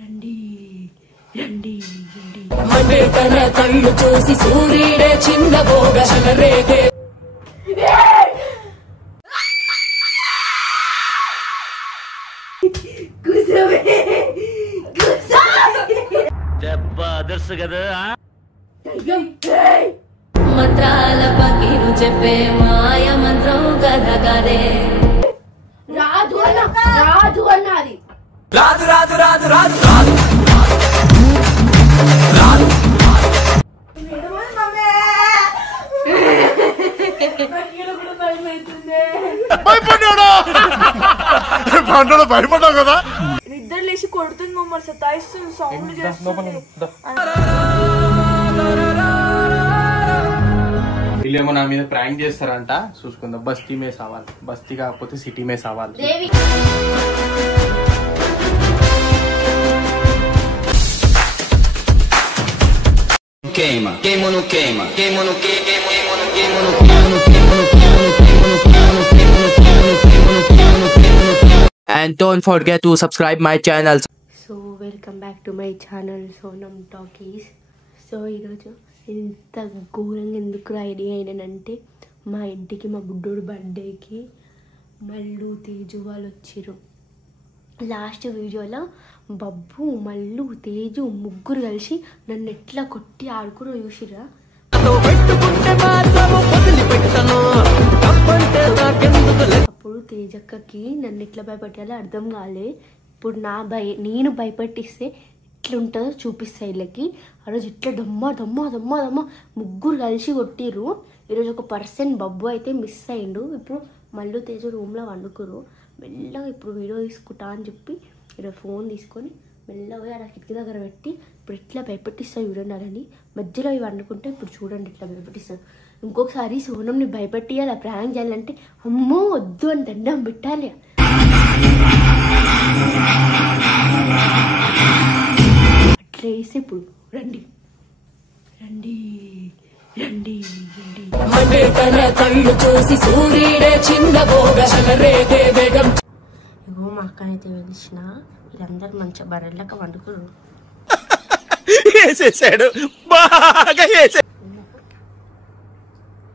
రండి రండి రండి మండే తన కళ్ళు చూసి సూర్యుడే చిన్నబోగ శలరేగే కుసమే జబర్దస్త్ కదా మంత్రాల పకిరు చెప్పే మాయ మంత్రం కదా కదే రాదు రాదు అన్నది రాదు రాదు రాదు రాదు రాదు రాదు భయపడ్డావు కదా నిద్ర లేచి కొడుతుంది మమ్మల్ని సతాయిస్తుంది సౌండ్ చేస్తుంది వీళ్ళేమో నా మీద ప్రాంక్ చేస్తారంట చూసుకుందాం బస్తీ మే సవాల్ బస్తీ కాకపోతే సిటీ మే సవాల్ queima, queima no queima, queima no queima, queima no queima no and don't forget to subscribe my channel. So welcome back to my channel Sonam talkies. So ఈరోజు ఇంత ఘోరంగా ఎందుకు రెడీ అయినానంటే మా ఇంటికి మా బుడ్డోడు బర్త్డేకి మల్లు తేజు వాళ్ళు వచ్చిర్రు. లాస్ట్ వీడియోలో బబ్బు మల్లు తేజు ముగ్గురు కలిసి నన్ను ఎట్లా కొట్టి ఆడుకుని చూసిరా. అప్పుడు తేజక్కకి నన్ను ఎట్లా భయపెట్టాలో అర్థం కాలే. ఇప్పుడు నేను భయపెట్టిస్తే ఎట్లుంటుందో చూపిస్తా వీళ్ళకి. ఆ రోజు ఇట్లా దమ్మ దమ్మ దమ్మ దమ్మ ముగ్గురు కలిసి కొట్టిర్రు. ఈరోజు ఒక పర్సన్ బబ్బు అయితే మిస్ అయిండు. ఇప్పుడు మల్లు తేజు రూమ్లో వండుకురు. మెల్లగా ఇప్పుడు వీడియో తీసుకుంటా అని చెప్పి ఇలా ఫోన్ తీసుకొని మెల్లగా అలా కిటికీ దగ్గర పెట్టి ఇప్పుడు ఎట్లా భయపెట్టిస్తా చూడండి. మధ్యలో ఇవి వండుకుంటే ఇప్పుడు చూడండి ఎట్లా భయపెట్టిస్తాను. ఇంకొకసారి సోనంని భయపెట్టి అలా ప్రాంక్ చేయాలంటే అమ్మో వద్దు అని దండం పెట్టాలి. అట్లా వేసి ఇప్పుడు రండి రండి రండి రండి మండే తన కళ్ళు చూసి సూర్యుడే చిన్నబోగ శలరేగే వేగం. ఇగో మా అక్కనైతే పిలిచిన వీళ్ళందరూ మంచిగా బర్రెలక వండుకురు. వేసేసాడు బాగా వేసాడు.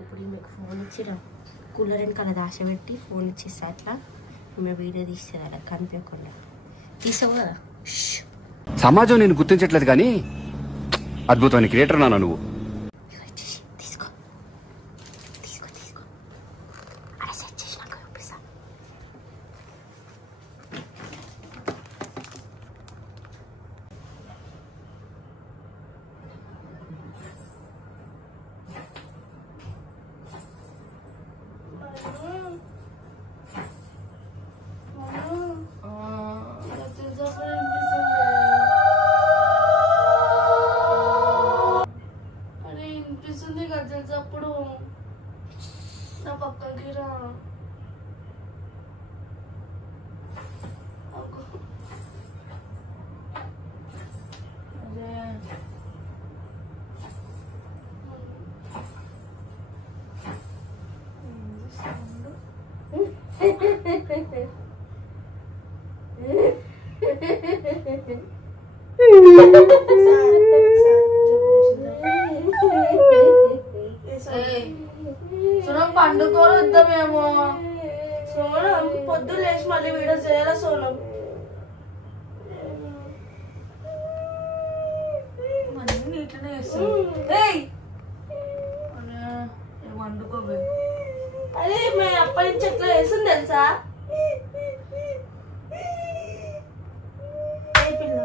ఇప్పుడు మీకు ఫోన్ ఇచ్చిరా కూలర్ వెనకాల దాచబెట్టి ఫోన్ ఇచ్చేస్తా. అట్లా మేము వీడియో తీసేది అలా కనిపించకుండా తీసావు కదా. సమాజం నేను గుర్తించట్లేదు కానీ అద్భుతమైన క్రియేటర్ నాన్న నువ్వు. తీసుకో తీసుకో తీసుకో అలా సెట్ చేసినాక చూపిస్తా. అనిపిస్తుంది కదా తెలుసు అప్పుడు నా పక్కకి రా. సోనం పండుకోరు వద్దామేమో. సోనం పొద్దున్న లేచి మళ్ళీ వీడియో చేయాలా సోనం. మళ్ళీ నీట్గానే చేస్తాను. వండుకోవే అదే మేము అప్పటి నుంచి ఎట్లా వేస్తుంది తెలుసా. పిల్ల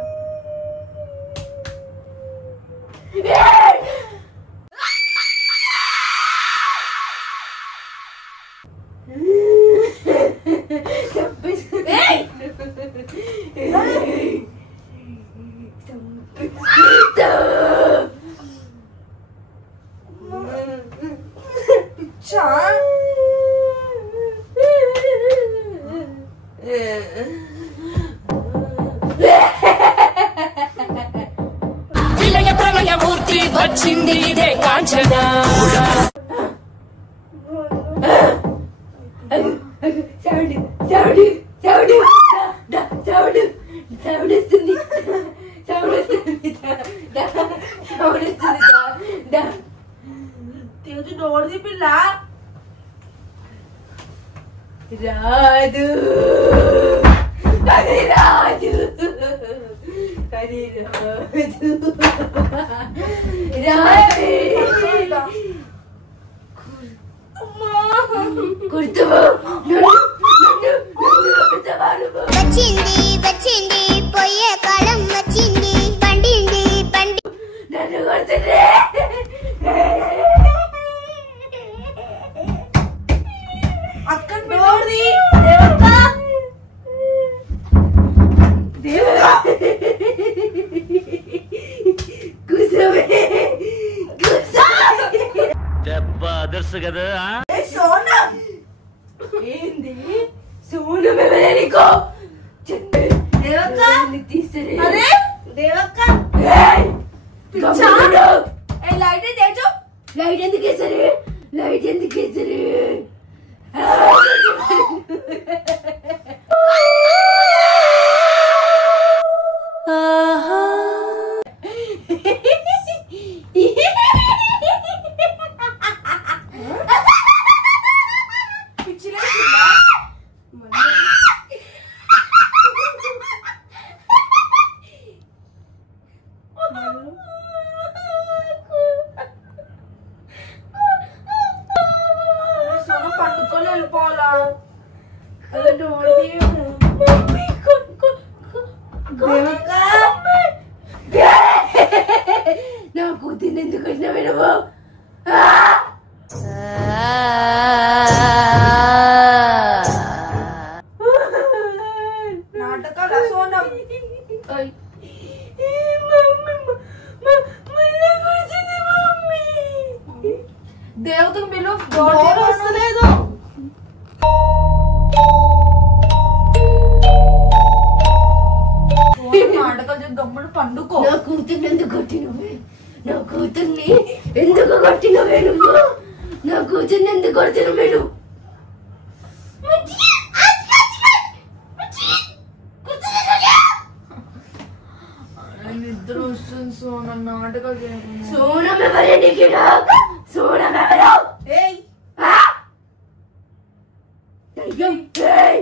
విలయ ప్రళయమూర్తి వచ్చింది ఇదే కాంచన. Sound వస్తుంది సౌండ్ వస్తుంది సౌండ్ వస్తుంది తేజు డోర్ తీపిల్ల రాదు అది రాదు అది రాదు కుర్తు వచ్చింది వచ్చింది పోయే కాలం వచ్చింది పండింది పండి నన్ను కొడుతుండే అక్కడ డోర్ది కూసమే దెబ్బ అదర్సు కదా సోనం ఏంది సోనం ఎవరే నీకో దేవక్క తీసరే అరే దేవక్క పిచ్చాడు ఏ లైట్ తేజు లైట్ ఎందుకు వేసరే లైట్ ఎందుకు వేసరే పిచ్చిలేసిందా సోనం పట్టుకొని వెళ్ళిపోవాలా అదే డోర్ దేవక్క నా కూతుర్ని ఎందుకు వచ్చినావే నువ్వు నాటకాల సోనం దేవతకు మీరు డోర్ వస్తలేదు నాటకాలు చేసి గమ్ముడు పండుకో నా కూతుర్ని ఎందుకు కొట్టినవే నా కూతుర్ని ఎందుకు కొట్టినవే నువ్వు నా కూతుర్ని ఎందుకు కొడుతున్నవే నువ్వు నిద్ర వస్తుంది సోనం నాటకాలు చేయకుండా సోనం ఎవరే నీకిడా సోనం ఎవరు ఏయ్ దయ్యం ఏయ్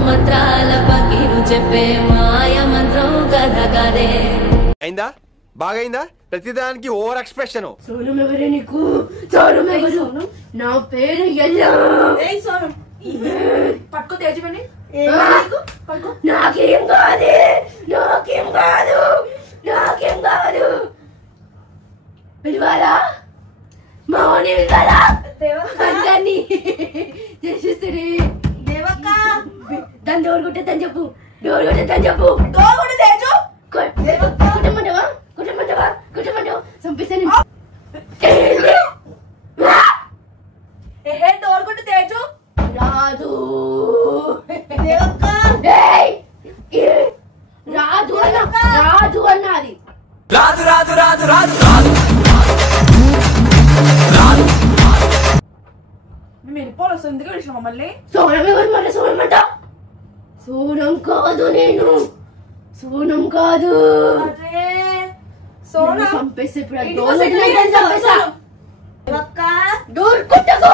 మంత్రాల పకీరు చెప్పే మాయ మంత్రం కథ కదే అయిందా బాగైందా ప్రతిదానికి ఓవర్ ఎక్స్ప్రెషన్ సోనం ఎవరే నీకు సోనం ఎవరు నా పేరు ఎల్లా ఏయ్ సోనం పట్టుకో తేజు పని పట్టుకో నాకేం కాదు నాకేం కాదు నాకేం కాదు పిలవాలా మామని పిలవాలా అందరినీ చేసేస్తాడే దేవక్క దాని డోర్ కొట్టేద్దని చెప్పు డోర్ కొట్టేద్దని చెప్పు డోర్ కూడా తేజు కుట్టమంటావా కుట్టమంటావా కుట్టమంటావా చంపేస్తాను ఏ డోర్ కూడా తేజు రాదు దేవక్క ఏయ్! రాదు అన్న రాదు అన్నది రాదు రాదు రాదు రాదు రాదు మేము వెళ్ళిపోవాలి ఎందుకు వెళ్ళిన మమ్మల్ని సోనం ఎవరు మళ్ళీ సోనం అంట సోనం కాదు నేను సోనం కాదు అరే సోనం చంపేస్తే ఇప్పుడు ఆ ఇంటికి డోర్ వస్తే వదిలేయ్, చంపేస్తా. దేవక్క డోర్ కొట్టకు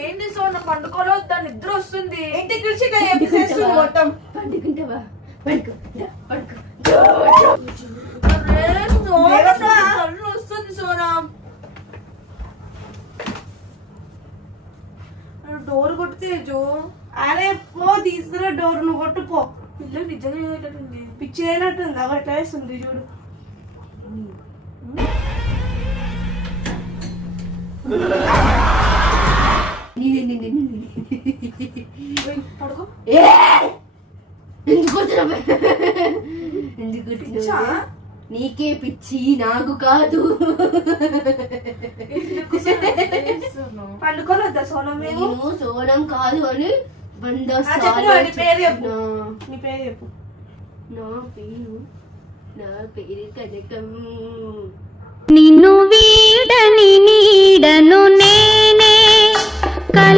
ఏంటి సోనం పండుకోలో దాని నిద్ర వస్తుంది ఇంటికి పిలిచి ఎపిసోడ్స్ మొత్తం పండుకుంటావా పడుకో పడుకో అరే సోనం కళ్ళు వస్తుంది సోనం డోర్ కొట్టు తేజు అరే పో తీసుకురా డోర్ నువ్వు కొట్టుపో పిల్లలు నిజంగా ఏదైతుంది పిచ్చి అయినట్టుంది అవి ఎట్లా వేస్తుంది చూడు పడుకో ఎందుకు కొడుతున్నావు? ఎందుకు కొడుతున్నావు? నీకే పిచ్చి నాకు కాదు పండుకోలేదా సోనం మేము నేను సోనం కాదు అని చెప్పు నీ పేరు చెప్పు నీ పేరు చెప్పు నా పేరు కనకం నిన్ను వీడని నీడను నేనే కల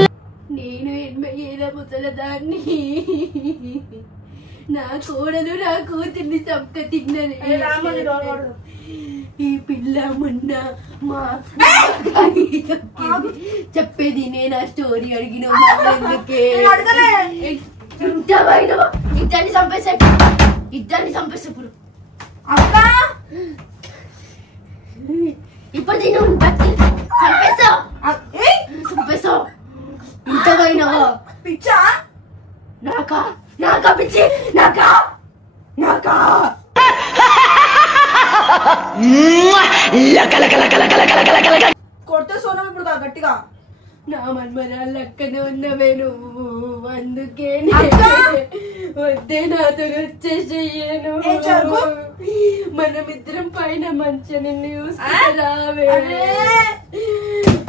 పోయేలా ముసలదాన్ని నా కోడలు నా కూతుర్ని చంప తిన్నది ఈ పిల్ల మొన్న మా చెప్పేది నేను ఆ స్టోరీ అడిగిన ఇద్దరిని చంపేసా ఇప్పుడు ఇప్పుడు దీన్ని చంపేస్తావు ఇంత పోయినావా పిచ్చా నాకా పిచ్చి నాకా కొడితే సోనం ఇప్పుడు గట్టిగా నా మన్మరాళ్ళు అక్కనే ఉన్నవే నువ్వు అందుకే వద్దే నాతో వచ్చేసేయను మనమిద్దరం పైన మంచిగా నిన్ను చూసుకుంటావే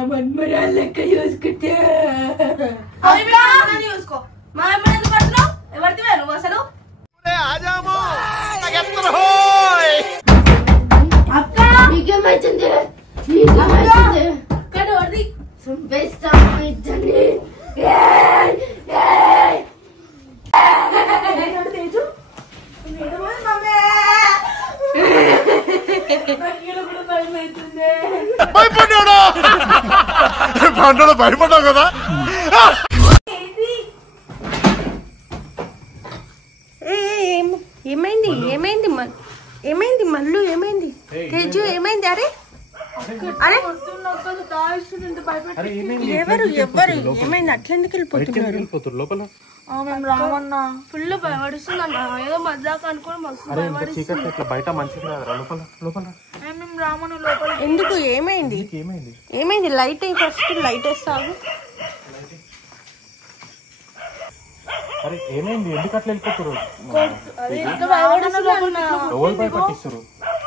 మన్మరాళ్ళు లెక్క చూసుకుంటా చూసుకో మా అమ్మ ఎందుకు పడుతున్నావు ఎవరిది నువ్వు అసలు అక్క నీకేమైతుంది అక్కడ ఎవరిది భయపడ్డావు కదా ఏమైంది మల్లు ఏమైంది తేజు ఏమైంది అరే అరే ఎవరు ఏమైంది అట్లెందుకు వెళ్ళిపోతున్నారు లోపల రామన్నా ఫుల్ భయపడుతుందన్న ఏదో మజాక్ అనుకోని మస్తు బయట మంచిది లోపల మేము రామను లోపల ఎందుకు ఏమైంది లైట్ అయ్యి ఫస్ట్ లైట్ వేస్తావు అరే ఏమైంది ఎందుకు అట్లా వెళ్ళిపోతారు భయపడుతుంది భయపట్టిస్తారు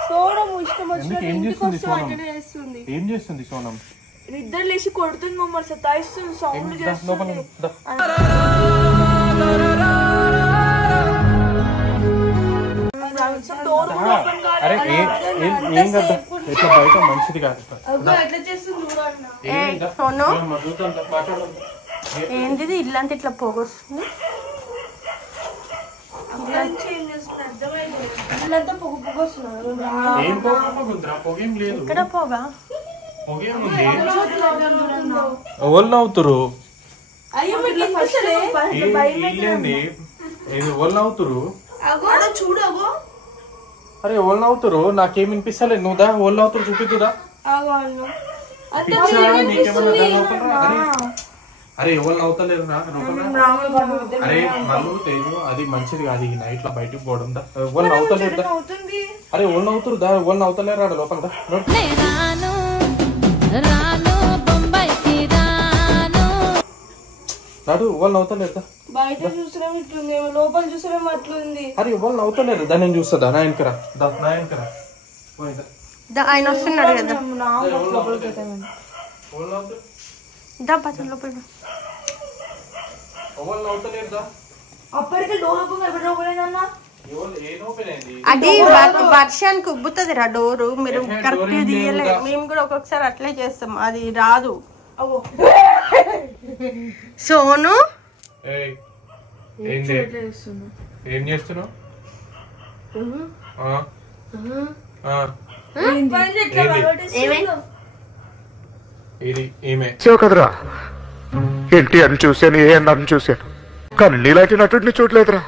సోనం ఇష్టం ఏం చేస్తుంది సోనం చేస్తుంది ఏం చేస్తుంది సోనం నిద్ర లేచి కొడుతుంది మమ్మల్ని సతాయిస్తుంది సౌండ్ చేస్తుంది అరే ఏం కదా ఇట్లా బయట మంచిది కాదు ఎట్లా చేస్తుంది ఏంటిది ఇల్లంతా ఇట్లా పోగొస్తుంది ఇక్కడ పోగా ఎవరు నవ్వుతురు ఎవరు నవ్వుతురు చూడగో అరే ఎవరు నవ్వుతురు నాకేం వినిపిస్తలేదు నువ్వు దా ఎవరు నవ్వుతురు చూపిద్దుదా అరే ఎవరు నవ్వుతలేరు అరే మళ్ళీ తేను అది మంచిది కాదు ఈ నైట్ లో బయటకు పోవడం దా ఎవరు నవ్వుతలేరు అరే ఎవరు నవ్వుతురు దా ఎవరు నవ్వుతలేరు ఆడ లోపల నాడు ఎవరు నవ్వుతలేరు బయట చూసినా ఇట్లుంది లోపల చూసినా అట్లుంది అరే ఎవరు నవ్వుతలేరు దా నేను చూస్తా నా వెనకరా నా వెనకరా ఆయన వస్తున్నాడు కదా అప్పటికే డోర్ ఓపెన్ ఎప్పుడు ఓపెన్ అయిందన్నా అది వర్షానికి ఉబ్బుతుంది రా డోరు మీరు కరెక్ట్ తీయలే మేము కూడా ఒక్కొక్కసారి అట్లే చేస్తాం అది రాదు సోను ఏం చేస్తున్నావు ఇది ఏమే కదరా ఎన్టీఆర్ చూశాను ఏఎన్ఆర్ చూశాను కానీ నీలాంటి నటుడిని చూడలేదురా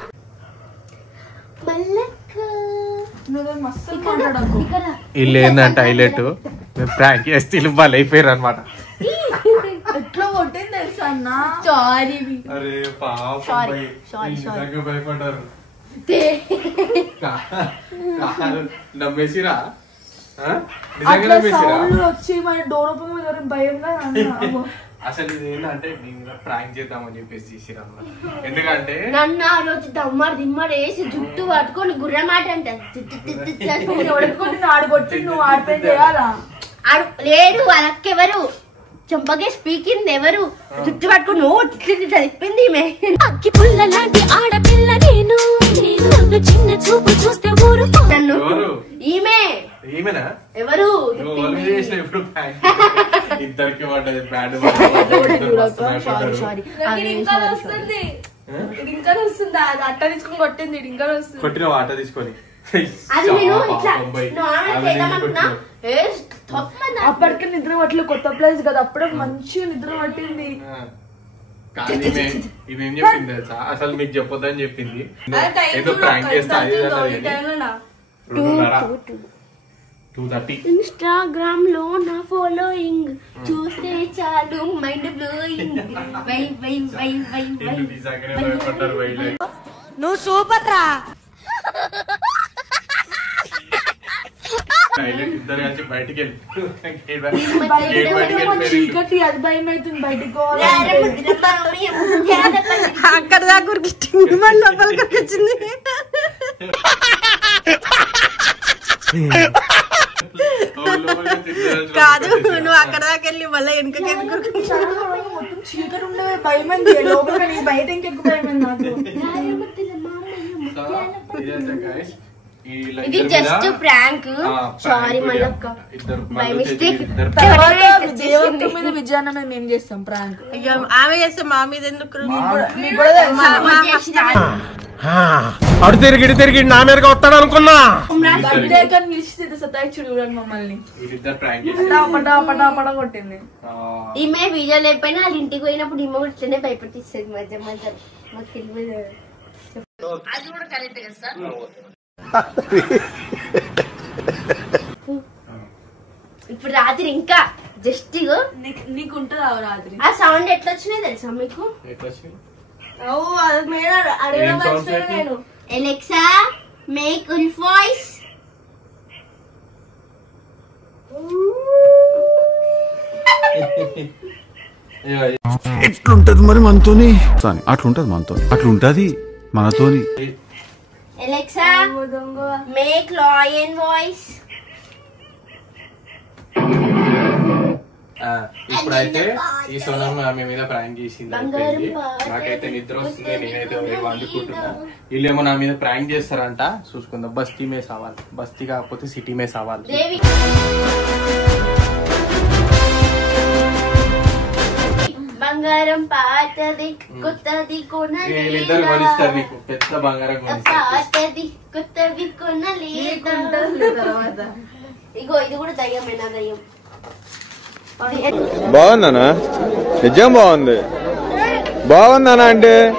వీళ్ళు ఏంటంటే హైలైట్ మేము ప్రాంక్ చేస్తే వీళ్ళు వాళ్ళు అయిపోయారు అనమాట ఎట్లా కొట్టింది తెలుసా అన్న అరే భయపడ్డారు నమ్మేసిరా వచ్చి మన డోర్ ఓపెన్ భయంగా అసలు ఇది ఏంటంటే నేను ప్రాంక్ చేద్దామని చెప్పేసి చేసిరా అన్నమాట ఎందుకంటే నన్ను ఆ రోజు దమ్మర్ దిమ్మర్ వేసి జుట్టు పట్టుకొని గుర్రమాట ఆడగొట్టి నువ్వు ఆడిపోయి చేయాలా లేడు వాళ్ళకెవరు చంపగే స్పీకింగ్ ఎవరు జుట్టు పట్టుకుని తిప్పింది అక్కి పుల్ల లాంటి ఆడపిల్ల నేను చిన్న చూపు చూస్తే ఊరు నన్ను ఈమె ఏమేనా ఎవరు ఇప్పుడు ఇద్దరికి పడ్డది బ్యాడ్ సారీ ఇది ఇంకా వస్తుంది ఇది ఇంకా వస్తుంది అది అట్ట తీసుకుని కొట్టింది ఇది ఇంకా వస్తుంది కొట్టిన ఆట తీసుకొని అది నేను ఇట్లా నార్మల్ చేద్దామనుకున్నా అప్పటికే నిద్ర పట్టలేదు కొత్త ప్లేస్ కదా అప్పుడే మంచిగా నిద్ర పట్టింది కానీ ఇవేం చెప్పింది తెలుసా అసలు మీకు చెప్పొద్దని చెప్పింది ఏదో ప్రాంక్ చేస్తా 2:30 ఇన్స్టాగ్రామ్ లో నా ఫాలోయింగ్ చూస్తే చాలు mind blowing why why why why why నువ్వు సూపర్ రా ఇద్దరు కలిసి బయటికి చీకటి అది భయం అవుతుంది బయటికి అక్కడ దాకా ఉరికిచ్చింది మళ్ళీ లోపలికి వచ్చింది కాదు నువ్వు అక్కడ దాకా వెళ్ళి మళ్ళీ వెనుకకి మొత్తం చీకటి ఉండే భయం అయింది లోపల బయట ఇంకెక్కువ భయం అయింది నాకు ఇది జస్ట్ ప్రాంక్ సారీ మళ్ళక్క బై మిస్టేక్ దేవత మీద విజయాన్న మేము ఏం చేస్తాం ప్రాంక్ అయ్యో ఆమె చేస్తే మా మీద ఎందుకు అడు తిరిగి నా మీదకి వస్తాడు అనుకున్నా సతాయిచ్చుడు చూడండి మమ్మల్ని కొట్టింది ఈమె వీడియో లేకపోయినా వాళ్ళ ఇంటికి పోయినప్పుడు ఈమె కూడా ఇట్లనే భయపెట్టిస్తుంది మధ్య మధ్య మాకు తెలియదు అది కూడా కరెక్ట్ కదా సార్ ఇప్పుడు రాత్రి ఇంకా జస్ట్ నీకు ఉంటుందా రాత్రి ఆ సౌండ్ ఎట్లా వచ్చినాయి తెలుసా మీకు నేను ఎలెక్సా మేక్ ఉల్ఫ్ వాయిస్ ఎట్లుంటది మరి మనతోని అట్లుంటది అట్లుంటది మనతోని ఎలెక్సా మేక్ లయన్ వాయిస్ ఇప్పుడైతే ఈ సోనం ఆమె మీద ప్రాంక్ చేసింది నాకైతే నిద్ర వస్తుంది నేనైతే వండుకుంటున్నా వీళ్ళేమో నా మీద ప్రాంక్ చేస్తారంట చూసుకుందాం బస్తీ మే సవాల్ బస్తీ కాకపోతే సిటీ మే సవాల్ బంగారం పాతది కొత్తది వీళ్ళిద్దరు కొనిస్తారు నీకు పెద్ద బంగారం పాతది కొత్తది కొనలేదు ఇగో ఇది కూడా దయ్యమేనా దయ్యం బాగుందనా నిజం బాగుంది బాగుందనా అంటే